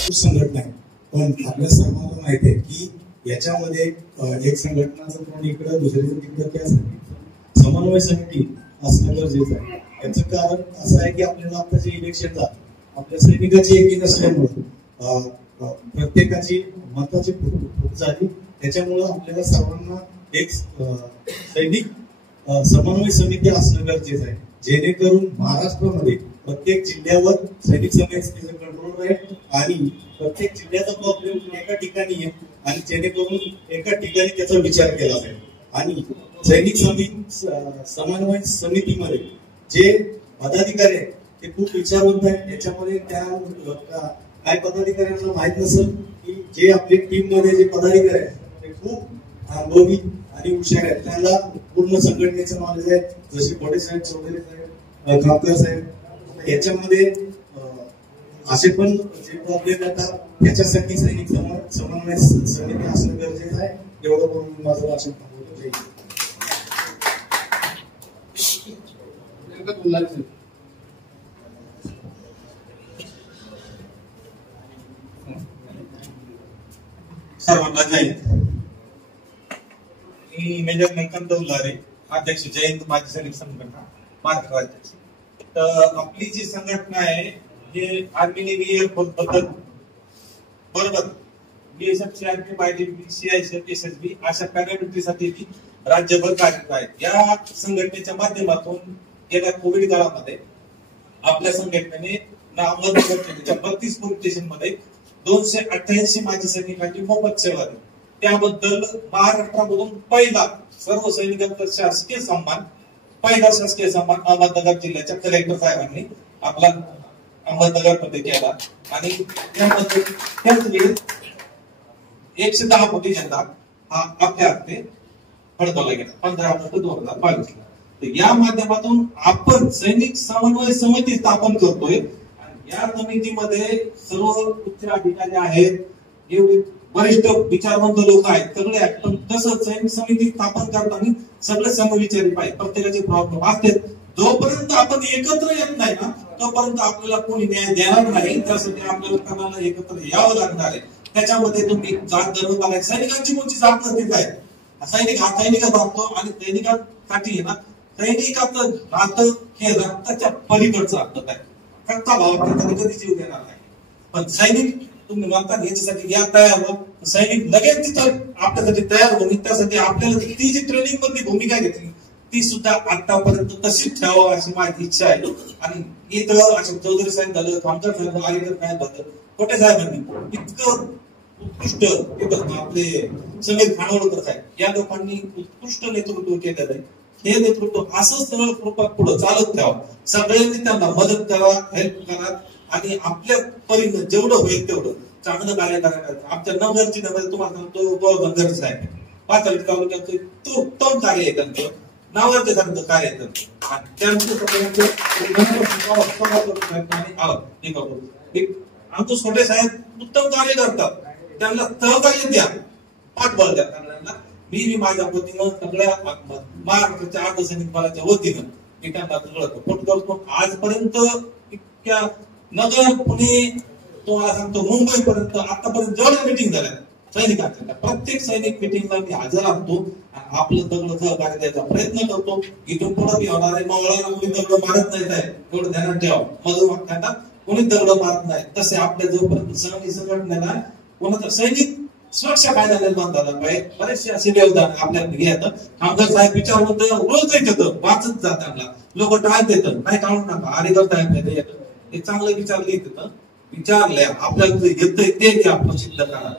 भरपूर संघटना आहे, पण आपल्या सर्वांना माहिती आहे की याच्यामध्ये एक संघटनाचं पण इकडं दुसरीचं तिकडं त्यासाठी समन्वय समिती असणं गरजेचं आहे. याचं कारण असं आहे की आपल्याला आता जे इलेक्शन झालं, आपल्या सैनिकाची एकी नसल्यामुळं प्रत्येकाची मताची फूट झाली. त्याच्यामुळं आपल्याला सर्वांना एक सैनिक समन्वय समिती असणं गरजेचं आहे, जेणेकरून महाराष्ट्रामध्ये प्रत्येक जिल्ह्यावर सैनिक समितीचं कंट्रोल राहील आणि प्रत्येक जिल्ह्याचा प्रॉब्लेम एका ठिकाणी आहे आणि जेणेकरून एका ठिकाणी त्याचा विचार केला जाईल. आणि सैनिक समन्वय समितीमध्ये जे पदाधिकारी आहेत ते खूप विचारवंत आहेत. त्याच्यामध्ये त्या काय पदाधिकाऱ्यांना माहित नसेल की जे आपले टीम मध्ये जे पदाधिकारी आहेत ते खूप अनुभवी आणि हुशार आहेत, त्यांना पूर्ण संघटनेचं नॉलेज आहे. जसे कोटे साहेब, चौधरी साहेब, खामकर साहेब, याच्यामध्ये असे पण जे प्रॉब्लेम येतात त्याच्यासाठी सैनिक समन्वय समिती असणं गरजेचं आहे. एवढं बोलून माझं भाषण थांबवतो. जय सर्वांना जय. मी मेजर निकंद उल्हारे, अध्यक्ष जयंत माजी सैनिक संघटना महाराष्ट्र राज्याची. तर आपली जी संघटना आहे हे आर्मी नेव्ही एअरफोर्स बद्दल बरोबर BSF, CRP, ITB, CISF, SSB अशा पॅरामिलिटरीसाठी राज्यभर कार्यरत आहेत. या संघटनेच्या माध्यमातून गेल्या कोविड काळामध्ये आपल्या संघटनेने अहमदनगर 32 पोलीस स्टेशन मध्ये 288 माजी सैनिकांची मोफत सेवा दिली. त्याबद्दल महाराष्ट्रामधून पहिला सर्व सैनिकांचा शासकीय सन्मान, पहिला शासकीय सन्मान अहमदनगर जिल्ह्याच्या कलेक्टर साहेबांनी आपला अहमदनगर मध्ये केला. आणि त्यामध्ये 110 कोटी झेंडा हा आपल्या हस्ते फडकवला गेला 15 ऑगस्ट 2022 ला. तर या माध्यमातून आपण सैनिक समन्वय समिती स्थापन करतोय. या समितीमध्ये सर्व उच्च अधिकारी आहेत, एवढे वरिष्ठ विचारवंत लोक आहेत, सगळे आहेत. पण तसं सैनिक समिती स्थापन करताना सगळे समविचारी पाहिजे. प्रत्येकाचे प्रॉब्लेम असते. जोपर्यंत आपण एकत्र येत नाही ना तोपर्यंत आपल्याला कोणी न्याय देणार नाही. त्यासाठी आपल्याला कर्नाला एकत्र यावं लागणार आहे. त्याच्यामध्ये तुम्ही जात धर्म बघायचं. सैनिकांची कोणती जात नसते काय, सैनिक हा सैनिकच असतो आणि सैनिकांसाठी ना सैनिकाचं नातं हे रक्ताच्या पलीकडचं असतं. काय रक्ता भावात कधी जीव देणार नाही. पण सैनिक तुम्ही म्हणता याच्यासाठी या तयार हो, सैनिक लगेच तिथं आपल्यासाठी तयार होईल. त्यासाठी आपल्याला ती जी ट्रेनिंग मधली भूमिका घेतली ती सुद्धा आतापर्यंत तशीच ठेवावं अशी माझी इच्छा आहे. आणि इथं असे चौधरी साहेब झालं, खामकर साहेब, आलेकर साहेब झालं, कोटे साहेबांनी इतकं उत्कृष्ट आपले समीर खानोलकर साहेब या लोकांनी उत्कृष्ट नेतृत्व केलेलं आहे. हे नेतृत्व असं सरळ रूपात पुढे चालत ठेवा. सगळ्यांनी त्यांना मदत करा, हेल्प करा आणि आपल्या परीने जेवढं होईल तेवढं चांगलं कार्य करायचं. आमच्या नगरची नगर तुम्हाला सांगतो गोळगंगरचं आहे, पाथर्डी तालुक्याचं तो उत्तम कार्य आहे त्यांचं, नावाचं त्यांचं कार्य आहे त्यांचं. आणि त्यांचं आमचं छोटे साहेब उत्तम कार्य करतात, त्यांना सहकार्य द्या, पाठबळ द्या त्यांना. मी माझ्या वतीनं सगळ्या महाराष्ट्राच्या अर्धसैनिक बलाच्या वतीनं मी त्यांना सगळं सपोर्ट करतो. आजपर्यंत इतक्या नगर, पुणे, तुम्हाला सांगतो मुंबई पर्यंत आतापर्यंत जेवढ्या मिटिंग झाल्या सैनिकांच्या, प्रत्येक सैनिक मिटिंगला मी हजर असतो आणि आपलं सगळं सहकार्य द्यायचा प्रयत्न करतो. इथून पुढे मी होणार आहे मंगळवार कोणी दगड मारत नाही आहे, एवढं ध्यानात ठेवा. मधून वागताना कोणी दगड मारत नाही. तसे आपल्या जोपर्यंत संघटनेला कोणाचा सैनिक सुरक्षा कायदा निर्माण झाला पाहिजे. बरेचसे असे योगदान आपल्याकडे घ्यायचं. खामकर साहेब विचार होतं रोज येत वाचत जात त्यांना लोक टाळत येतात, नाही टाळून नका. आरेकर साहेब येतं हे चांगले विचार लिहित येतं, विचारले आपल्याला येतंय ते आपण सिद्ध करा.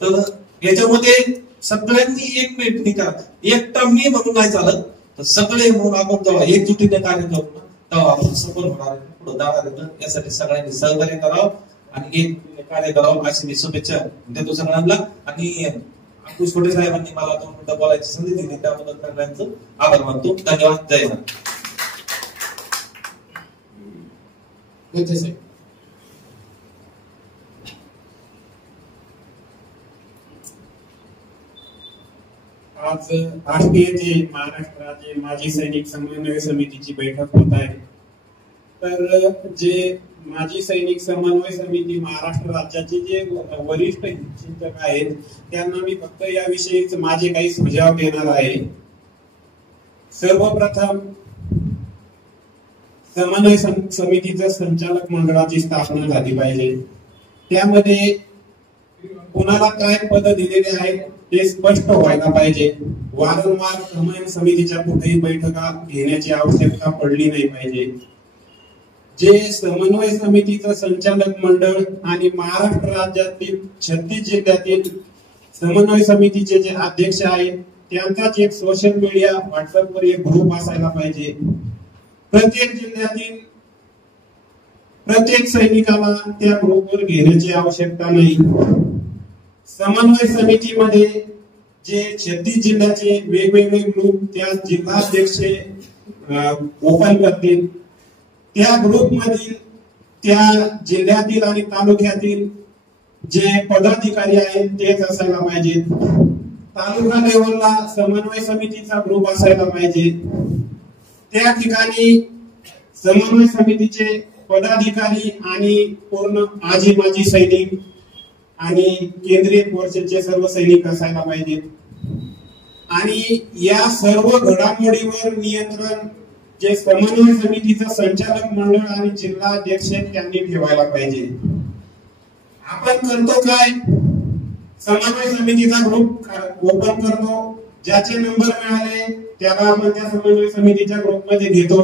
तर याच्यामध्ये सगळ्यांनी एकमेकांनी करा. एकटा मी म्हणून नाही चालत, तर सगळे म्हणून आपण जेव्हा एकजुटीने कार्य करू तेव्हा आपण सफल होणार आहे, पुढे जाणार आहे. यासाठी सगळ्यांनी सहकार्य करावं आणि एक कार्य करावं अशी मी शुभेच्छा देतो सगळ्यांना. आणि अंकुश कोटे साहेबांनी मला 2 मिनिटं बोलायची संधी दिली त्याबद्दल सगळ्यांचं आभार मानतो. धन्यवाद. जय हिंद. आज राष्ट्रीय महाराष्ट्र राज्य माजी सैनिक समन्वय समितीची बैठक होत आहे. तर जे माजी सैनिक समन्वय समिती महाराष्ट्र राज्याचे जे वरिष्ठ चिंतक आहेत त्यांना मी फक्त याविषयीच माझे काही सुझाव देणार आहे. सर्वप्रथम समन्वय समितीचं संचालक मंडळाची स्थापना झाली पाहिजे. त्यामध्ये कुणाला काय पद दिलेले आहेत ते स्पष्ट व्हायला पाहिजे. वारंवार समन्वय समितीच्या कुठेही बैठका घेण्याची आवश्यकता पडली नाही पाहिजे. जे समन्वय समितीचं संचालक मंडळ आणि महाराष्ट्र राज्यातील 36 जिल्ह्यातील समन्वय समितीचे जे अध्यक्ष आहेत त्यांचाच एक सोशल मीडिया व्हॉट्सअपवर एक ग्रुप असायला पाहिजे. प्रत्येक जिल्ह्यातील प्रत्येक सैनिकाला त्या ग्रुपवर घेण्याची आवश्यकता नाही. समन्वय समितीमध्ये जे 36 जिल्ह्याचे वेगवेगळे ग्रुप त्या जिल्हाध्यक्ष ओपन करतील. त्या ग्रुप मधील त्या जिल्ह्यातील आणि तालुक्यातील जे पदाधिकारी आहेत तेच असायला पाहिजेत. तालुका लेवलला समन्वय समितीचा ग्रुप असायला पाहिजे. त्या ठिकाणी समन्वय समितीचे पदाधिकारी आणि पूर्ण माजी सैनिक आणि केंद्रीय फोर्सचे सर्व सैनिक असायला पाहिजेत. आणि या सर्व घडामोडीवर नियंत्रण जे समन्वय समितीचं संचालक मंडळ आणि जिल्हाध्यक्ष त्यांनी ठेवायला पाहिजे. आपण करतो काय, समन्वय समितीचा ग्रुप ओपन करतो, ज्याचे नंबर मिळाले त्याला आपण त्या समन्वय समितीच्या ग्रुपमध्ये घेतो.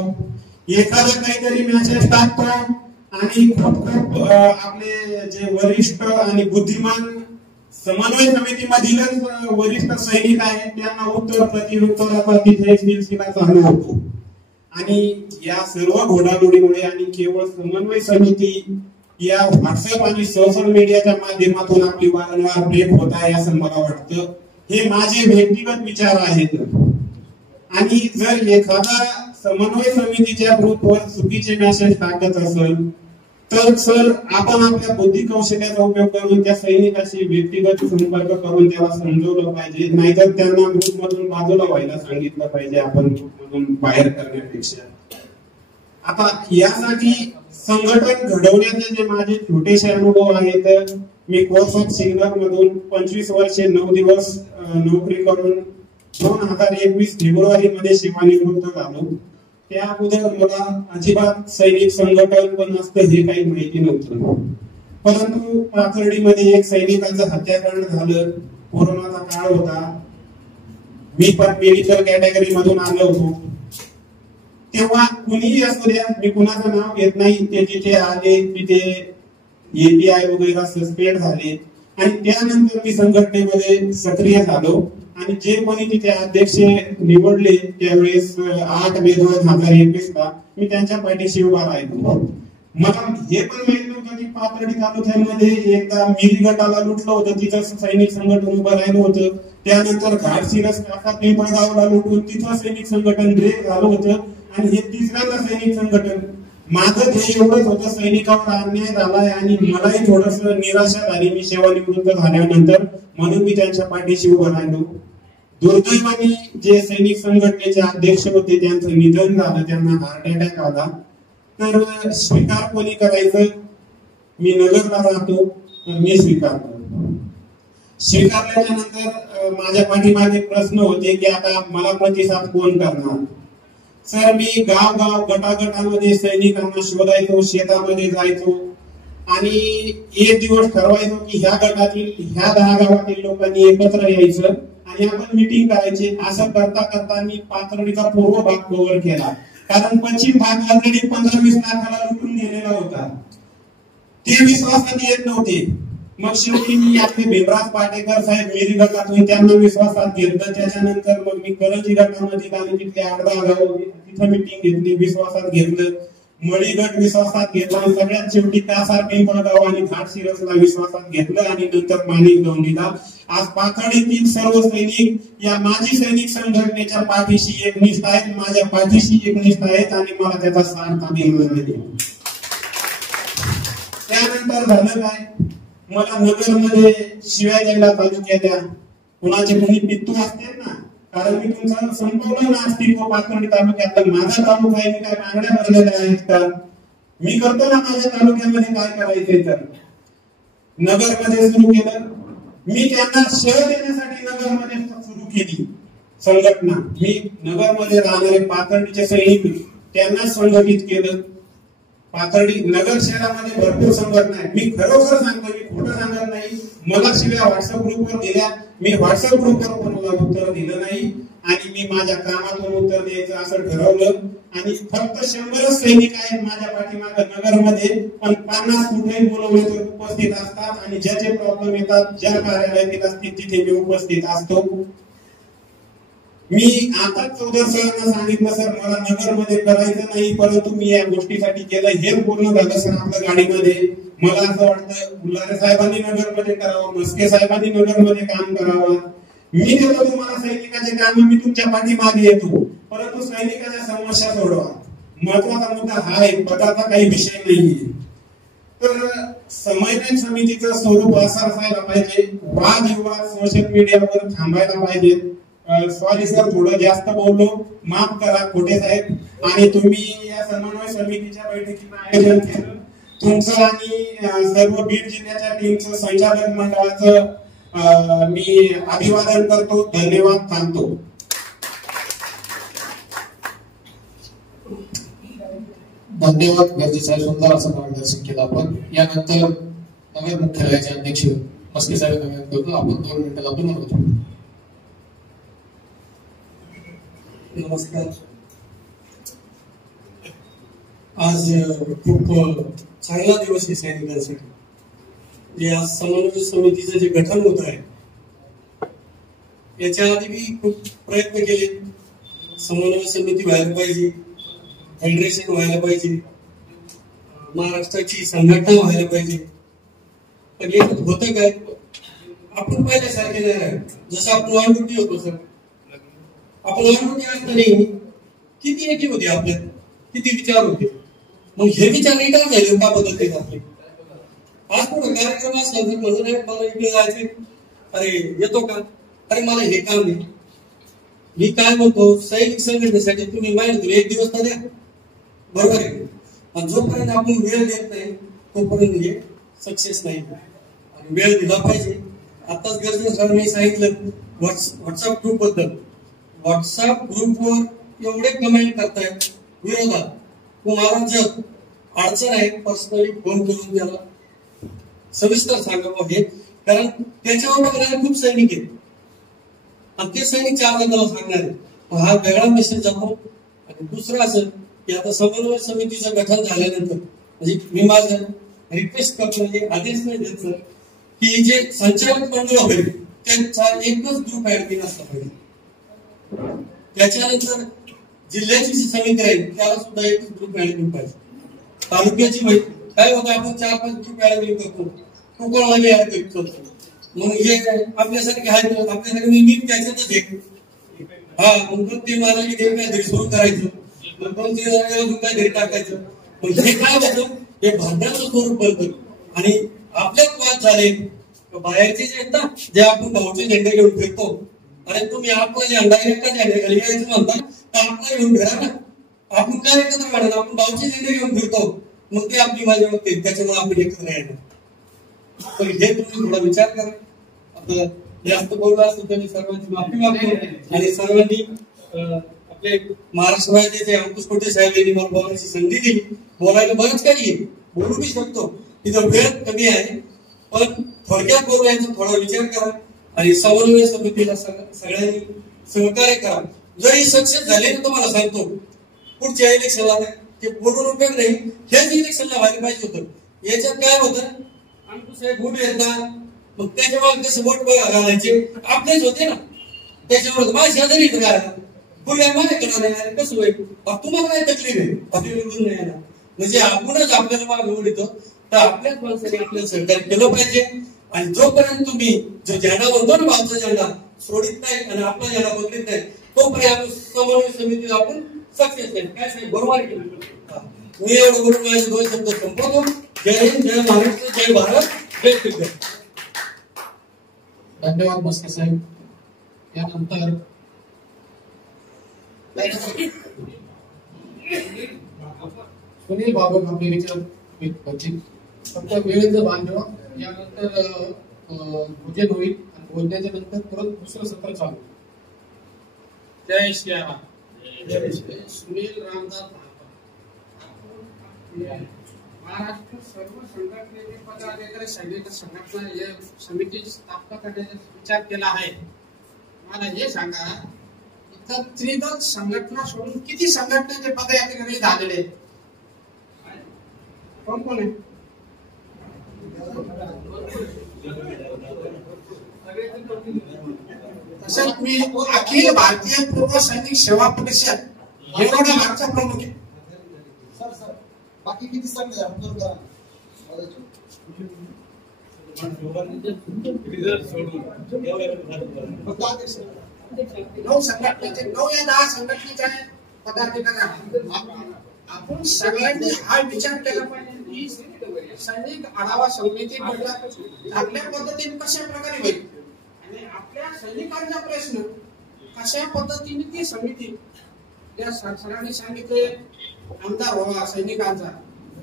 एखादा काहीतरी मेसेज टाकतो आणि खूप आपले जे वरिष्ठ आणि बुद्धिमान समन्वय समितीमधीलच वरिष्ठ सैनिक आहेत त्यांना उत्तर प्रतिउत्तराचा तिथे सिलसिला चालू होतो. आणि या सर्व घडामोडीमुळे आणि केवळ समन्वय समिती या व्हॉट्सअप आणि सोशल मीडियाच्या माध्यमातून आपली वारंवार ब्रेक होत आहे असं मला वाटतं. हे माझे व्यक्तिगत विचार आहेत. आणि जर एखादा समन्वय समितीच्या ग्रुपवर चुकीचे मेसेज टाकत असेल तर सर आपण आपल्या बुद्धी कौशल्याचा उपयोग करून त्या सैनिकाशी व्यक्तिगत संपर्क करून त्याला समजवलं पाहिजे. नाहीतर त्यांना ग्रुपमधून बाजूला व्हायला सांगितलं पाहिजे आपण ग्रुपमधून बाहेर करण्यापेक्षा. आता यासाठी संघटन घडवण्याचे जे माझे छोटेसे अनुभव आहेत, मी कोर्स ऑफ सिग्नल मधून 25 वर्षे 9 दिवस नोकरी करून 2021 फेब्रुवारी मध्ये सेवानिवृत्त झालो. त्या अगोदर मला अजिबात सैनिक संघटन पण असतं हे काही माहिती नव्हतं. परंतु पाथर्डीमध्ये एक सैनिकाचं हत्याकांड झालं. कोरोनाचा काळ होता. मी पण मेडिकल कॅटेगरी मधून आलो होतो. तेव्हा कुणीही असू द्या, मी कुणाचं नाव घेत नाही, ते तिथे आले, तिथे एपीआय वगैरे सस्पेंड झाले आणि त्यानंतर मी संघटनेमध्ये सक्रिय झालो. आणि जे कोणी तिथे अध्यक्ष निवडले त्यावेळेस 8 मे 2021 ला मी त्यांच्या पाठीशी उभा राहिलो. मला हे पण माहित नव्हतं की पाथर्डी तालुक्यामध्ये एकदा मिरी गटाला लुटलं होतं, तिथं सैनिक संघटन उभं राहिलं होतं. त्यानंतर घाटशिरस काका पिंपळगावला लुटून तिथं सैनिक संघटन ब्रेक झालं होतं. आणि हे तिसऱ्यांदा सैनिक संघटन. माझं ध्येय एवढंच होतं, सैनिकावर अन्याय झालाय आणि मलाही थोडस निराशा झाली मी सेवानिवृत्त झाल्यानंतर, म्हणून मी त्यांच्या पाठीशी उभं राहिलो. दुर्दैवाने जे सैनिक संघटनेचे अध्यक्ष होते त्यांचं निधन झालं, त्यांना हार्ट अटॅक आला. तर स्वीकार कोणी करायचं, मी नगरला राहतो तर मी स्वीकारतो. स्वीकारल्याच्या नंतर माझ्या पाठीमागे प्रश्न होते की आता मला प्रतिसाद कोण करणार. सर मी गाव गटागटामध्ये सैनिकांना शोधायचो, शेतामध्ये जायचो आणि एक दिवस ठरवायचो की ह्या गटातील ह्या 10 गावातील लोकांनी एकत्र यायचं आणि आपण मीटिंग करायची. असं करता करता मी पाथर्डीचा पूर्व भाग कव्हर केला, कारण पश्चिम भाग ऑलरेडी 15-20 लाखाला लुटून गेलेला होता. ते विश्वासात येत नव्हते. मग शेवटी मी आपले भीमराज पाटेकर साहेब मिरी गटातून त्यांना विश्वासात घेतलं. त्याच्यानंतर मग मी करंजी गटामध्ये आणि तिथले 8-10 गाव तिथं मीटिंग घेतली, विश्वासात घेतलं. मळी गट विश्वासात घेतला. सगळ्यात शेवटी कासार पिंपळगाव आणि घाटशिरसला विश्वासात घेतलं आणि नंतर माणिक दौंडीला. आज पाथर्डीतील सर्व सैनिक या माजी सैनिक संघटनेच्या पाठीशी एकनिष्ठ आहेत, माझ्या पाठीशी एकनिष्ठ आहेत आणि मला त्याचा सार्थ दिला नाही. त्यानंतर झालं काय, मला नगरमध्ये शिवाय द्यायला चालू केल्या. कुणाचे कोणी पित्तू असते ना, कारण मी तुमचं संपवलं ना अस्तित्व पाथर्डी तालुक्यात. माझा तालुका आहे, मी काय मागण्या भरलेल्या आहेत का. मी करतो ना माझ्या तालुक्यामध्ये काय करायचंय तर नगरमध्ये सुरू केलं. मी त्यांना शह देण्यासाठी नगरमध्ये सुरू केली संघटना. मी नगरमध्ये राहणारे पाथर्डीचे सैनिक त्यांना संघटित केलं. पाथर्डी नगर शहरामध्ये भरपूर संघटना आहेत. मी खरोखर सांगतो, मी खोटं सांगत नाही. मला शिव्या व्हॉट्सअप ग्रुपवर दिल्या, मी व्हॉट्सअप ग्रुपवर कोणाला उत्तर दिलं नाही आणि मी माझ्या कामातून उत्तर द्यायचं असं ठरवलं. आणि फक्त 100 सैनिक आहेत माझ्या पाठीमागे नगरमध्ये, पण 50 कुठेही बोलवले तर उपस्थित असतात आणि ज्याचे प्रॉब्लेम येतात ज्या कार्यालयातील असतील तिथे मी उपस्थित असतो. मी आता चौधर सरांना सांगितलं, सर मला नगरमध्ये करायचं नाही, परंतु मी या गोष्टीसाठी केलं. हे पूर्ण झालं सर आपल्या गाडीमध्ये. मला असं वाटतं उल्हारे साहेबांनी नगरमध्ये करावं, मस्के साहेबांनी नगरमध्ये काम करावं. मी देतो तुम्हाला सैनिकाचे काम, मी तुमच्या पाठीमागे येतो, परंतु सैनिकाच्या समस्या सोडवा. महत्वाचा मुद्दा हा आहे, पदाचा काही विषय नाहीये. तर समन्वय समितीचं स्वरूप असं असायला पाहिजे. वादविवाद सोशल मीडियावर थांबायला पाहिजेत. सॉरी सर, थोडं जास्त बोललो, माफ करा खोटे साहेब. आणि तुम्ही या समन्वय समितीच्या बैठकीचं आयोजन केलं, तुमचं आणि सर्व बीड जिल्ह्याच्या टीमचं संचालक मंडळाचं मी अभिवादन करतो, धन्यवाद मानतो. धन्यवाद गर्जे साहेब, सुंदर असं मार्गदर्शन केलं आपण. यानंतर नगर मुख्यालयाचे अध्यक्ष मस्के साहेब करतो. आपण 2 मिनिटात आपण होतो. नमस्कार. आज खूप चांगला दिवस आहे सैनिकांसाठी. या समन्वय समितीचं जे गठन होत आहे याच्या आधी मी खूप प्रयत्न केले. समन्वय समिती व्हायला पाहिजे, फेडरेशन व्हायला पाहिजे, महाराष्ट्राची संघटना व्हायला पाहिजे. पण हे होतं काय, आपण पहिल्यासारखे नाही राहिलो. जसं आपण ऑन ड्युटी होतो सर, आपण ऑन ड्युटी असताना किती एकी होती आपल्यात, किती विचार होते. मग हे विचार रिटायर झाले का बदलते आपले. आज पुढे कार्यक्रम असला तर म्हणून मला इकडे जायचे, अरे येतो का, अरे मला हे काम नाही. मी काय म्हणतो, सैनिक संघटनेसाठी तुम्ही माहिती 1 दिवस तर द्या, बरोबर आहे. आणि जोपर्यंत आपण वेळ देत नाही तोपर्यंत हे सक्सेस नाही. आणि वेळ दिला पाहिजे. आताच गरजेचं सरांनी सांगितलं व्हॉट्सअप ग्रुप बद्दल. व्हॉट्सअप ग्रुपवर एवढे कमेंट करतायत विरोधात, तुम्हाला जर अडचण आहे पर्सनली फोन करून त्याला सविस्तर सांगावं हे. कारण त्याच्यावर बघणारे खूप सैनिक आहेत आणि ते सैनिक 4 जणांना सांगणार आहेत. हा वेगळा मेसेज जातो. आणि दुसरं असं की आता समन्वय समितीचं गठन झाल्यानंतर म्हणजे मी माझं रिक्वेस्ट करतो, म्हणजे आदेश नाही देत सर, की जे संचालक मंडळ होईल त्यांचा एकच ग्रुप ऍडमिन असला पाहिजे. त्याच्यानंतर जिल्ह्याची जी समिती राहील त्याला सुद्धा एक ग्रुप ऍडमिन पाहिजे. तालुक्याची काय होतं, आपण 4-5 ग्रुप ऍडमिन करतो, कोकणाला ऍड करतो. मग हे आपल्यासारखे आहेत, आपल्यासाठी मी त्याच्यातच एक मग ते मला काहीतरी सुरू करायचं, मग ते अजून काहीतरी टाकायचं. मग हे काय होतं, हे भांडणाचं स्वरूप बनतं. आणि आपल्यात वाद झाले, बाहेरचे जे आहेत ना, जे आपण भाऊचे झेंडे घेऊन फिरतो, अरे तुम्ही आपला झेंडा एका झेंड्याखाली यायचं म्हणता तर आपला घेऊन फिरा ना. आपण काय एकत्र काढणार, आपण भाऊचे झेंडे घेऊन फिरतो, मग ते आपली माझ्या बघते, त्याच्यामुळे आपण एकत्र येणार. तर हे तुम्ही थोडा विचार करा. आपलं जास्त बोललं असतं तर मी सर्वांची माफी मागतो. आणि सर्वांनी आपले महाराष्ट्र राज्याचे अंकुश कोटे साहेब यांनी मला बोलायची संधी दिली. बोलायला बरंच काही आहे, बोलू बी शकतो, तिथं वेळ कमी आहे, पण थोडक्यात बोलायचा थोडा विचार करा. आणि समन्वय समितीला सगळ्यांनी सहकार्य करा. जरी सक्सेस झाले तर तुम्हाला सांगतो पुढच्या इलेक्शनला ते बोलून उपयोग नाही, हेच इलेक्शनला व्हायला पाहिजे होतं. याच्यात काय होतं, अंकुश साहेब उभे आहेत ना, मग त्याच्यावर कसं वोट घालायचे आपलेच होते ना, त्याच्यावर माझ्या शेजारी घालायला बोलूया माझ्याकडे नाही, कसं होईल. तुम्हाला काय तकलीफ आहे, आपली निवडून नाही येणार. म्हणजे आपणच आपल्याला मागे उडतो, तर आपल्याच माणसाने आपल्याला सहकार्य केलं पाहिजे. आणि जोपर्यंत तुम्ही जो झेंडा म्हणतो ना भाऊचा झेंडा सोडित नाही आणि आपला झेंडा बदलित नाही, तोपर्यंत आपण समन्वय समितीला आपण सक्सेस नाही. काय साहेब बरोबर आहे. मी एवढं बोलून माझे 2 शब्द संपवतो. जय हिंद, जय महाराष्ट्र, जय भारत, जय शिवराय. धन्यवाद मस्के साहेब. यानंतर सुनील बाबू आपले विचार करतील. फक्त वेळेचं भान ठेवा. यानंतर भोजन होईल आणि भोजनाच्या नंतर परत दुसरं सत्र चालू. जय श्रीराम. सुनील रामदास महाराष्ट्र सर्व संघटनेचे पदाधिकारी सैनिक संघटना या समितीची स्थापना करण्याचा विचार केला आहे. मला हे सांगा, इथं त्रिदल संघटना सोडून किती संघटनेचे पदाधिकारी झालेले कोण कोण आहे? तसंच मी अखिल भारतीय पूर्व सैनिक सेवा परिषद एवढा मागचा प्रमुख आहे. बाकी किती सांगले नऊ संघटनेचे 9 या 10 संघटनेचे पदाधिकारी आपण सगळ्यांनी हा विचार केला पाहिजे की सैनिक आढावा समिती चांगल्या पद्धतीने कशा प्रकारे होईल आणि आपल्या सैनिकांचा प्रश्न कशा पद्धतीने ती समिती ज्या सरांनी सांगितले आमदार व्हावा सैनिकांचा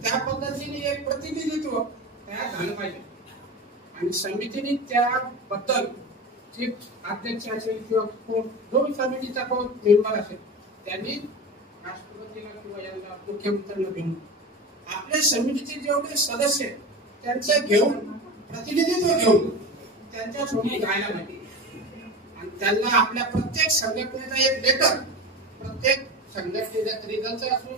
त्या पद्धतीने एक प्रतिनिधित्व तयार झालं पाहिजे आणि समितीने त्याबद्दल चीफ अध्यक्ष असेल किंवा जो समितीचा कोण मेंबर असेल त्यांनी राष्ट्रपतीला किंवा यांना मुख्यमंत्र्यांना घेऊन आपल्या समितीचे जेवढे सदस्य त्यांचे घेऊन प्रतिनिधित्व घेऊन त्यांच्यासोबत राहायला पाहिजे आणि त्यांना आपल्या प्रत्येक संघटनेचा एक लेटर प्रत्येक संघटनेच्या त्रिदलचा असून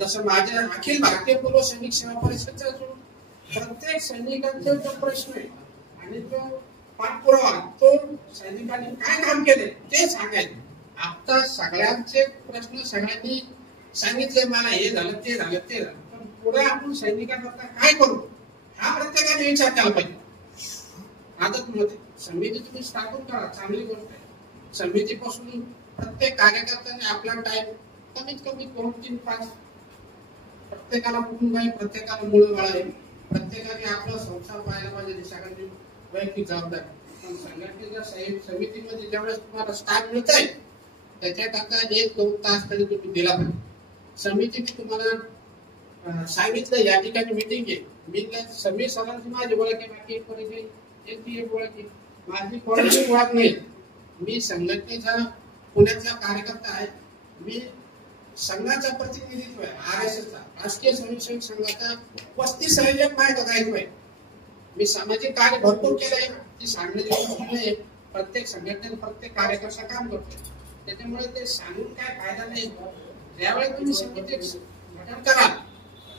जसं माझ्या अखिल भारतीय पूर्व सैनिक सेवा परिषदचा असून प्रत्येक सैनिकांचा जो प्रश्न आहे आणि तो पाठपुरावा तो सैनिकांनी काय काम केले ते सांगायचे. आता सगळ्यांचे प्रश्न सगळ्यांनी सांगितले मला हे झालं ते झालं ते झालं पण पुढे आपण सैनिकांकरता काय करू हा प्रत्येकाने विचार केला पाहिजे. आदतमध्ये समिती तुम्ही स्थापन करा चांगली गोष्ट आहे. समितीपासून प्रत्येक कार्यकर्त्याने आपला टाइम कमीत कमी 2-3-5 प्रत्येकाला कुटुंब आहे प्रत्येकाला मुलं बाळ आहे प्रत्येकाने आपला संसार पाहायला पाहिजे सगळ्यांनी वैयक्तिक जबाबदारी पण संघटनेच्या समितीमध्ये ज्यावेळेस तुम्हाला स्टाफ मिळत आहे त्याच्याकरता 1-2 तास तरी तुम्ही दिला पाहिजे. समितीने तुम्हाला सांगितलं या ठिकाणी मिटिंग आहे मी सगळ्यांची माझी ओळख आहे बाकी एक ओळख आहे माझी कोणाची ओळख नाही. मी संघटनेचा पुण्यातला कार्यकर्ता आहे. मी संघाचा प्रतिनिधित्व आहे RSSचा राष्ट्रीय स्वयंसेवक संघाचा 35 संयोजक दायित्व आहे. मी सामाजिक कार्य भरपूर केलंय ती सांगण्याची गोष्ट नाही. प्रत्येक संघटनेत प्रत्येक कार्यकर्ता काम करतो त्याच्यामुळे ते सांगून काय फायदा नाही. ज्यावेळेस तुम्ही समिती गठन कराल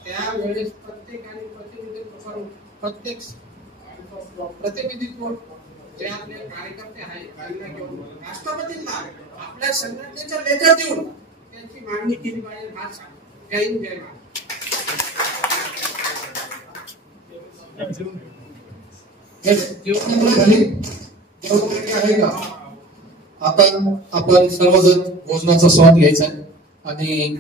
त्यावेळेस प्रत्येकाने प्रतिनिधित्व करून प्रतिनिधित्व जे आपले कार्यकर्ते आहेत त्यांना घेऊन राष्ट्रपतींना आपल्या संघटनेचं लेटर देऊन त्यांची मागणी केली पाहिजे. हा सांग जय हिंद जय आता आपण सर्वजण भोजनाचा स्वाद घ्यायचा आणि